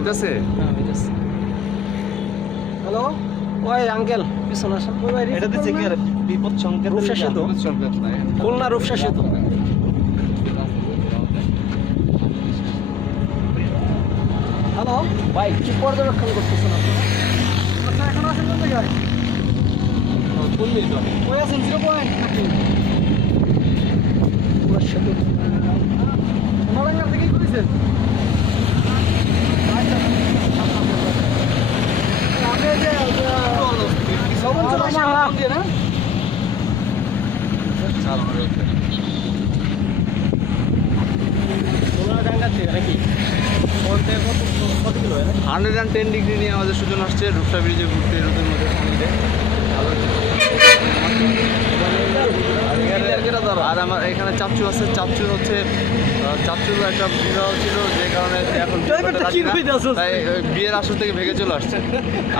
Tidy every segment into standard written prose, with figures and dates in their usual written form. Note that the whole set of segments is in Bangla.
হইতাছে? হ্যাঁ হইতাছে। হ্যালো ওই আঙ্কেল পিছনে আসেন। ওই ভাই এটা দিচ্ছে কি আর বিপদ সংকেত রূপসা সেতু খুলনা রূপসা সেতু। হ্যালো ভাই কি পর্যবেক্ষণ করতেছেন আপনারা? আচ্ছা এখন আছেন কোন জায়গায়? কোন মিনিট ওই আছেন 0 পয়েন্ট নাকি? পুরো সেতু নড়াঙ্গার থেকেই করেছেন? আচ্ছা আমি এই যে সবন দিয়ে না সোনাডাঙ্গা থেকে নাকি? 110 ডিগ্রি নিয়ে আমাদের সুজন আসছে রূপসা ব্রিজে ঘুরতে রোদের মধ্যে সামনে আর আমার এখানে চাচু আছে। চাচু হচ্ছে চাচুর একটা বিবাহ ছিল যে কারণে এখন বিয়ে করতে রাজি না। তাই ওই বিয়ের আসর থেকে ভেগে চলে আসছে।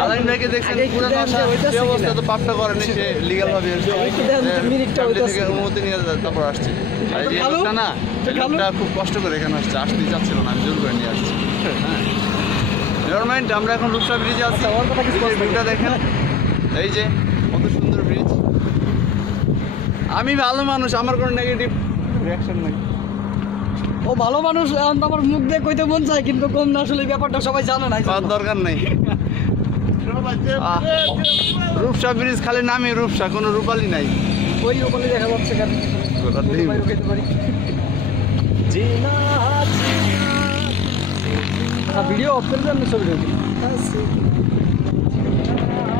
আলাইন ভাইকে দেখছেন পুরো আসা সে অবস্থা তো পাপটা করেনি, সে লিগাল ভাবে এসেছে ফ্যামিলি থেকে অনুমতি নিয়ে তারপর আসছে। আর এই লোকটা না এই লোকটা খুব কষ্ট করে এখানে আসছে, আসতেই চাচ্ছিল না, আমি জোর করে নিয়ে আসছি। হ্যাঁ নেভার মাইন্ড, আমরা এখন রূপসা ব্রিজে আছি। ব্রিজের ভিউটা দেখেন, এই যে কত সুন্দর ব্রিজ। আমি ভালো মানুষ, আমার কোনো নেগেটিভ রিয়াকশন নাই। ও ভালো মানুষ, এখন তো আমার মুখ দিয়ে কইতে মন চায় কিন্তু কম না, আসলে এই ব্যাপারটা সবাই জানে না। তার দরকার নেই। রূপসা ব্রিজ খালি নামে রূপসা, কোনো রূপালি নাই। ওই ওখানে দেখা যাচ্ছে কেন? গোটা ডিম। খেতে পারি ভিডিও অফ করে দেন, ছবি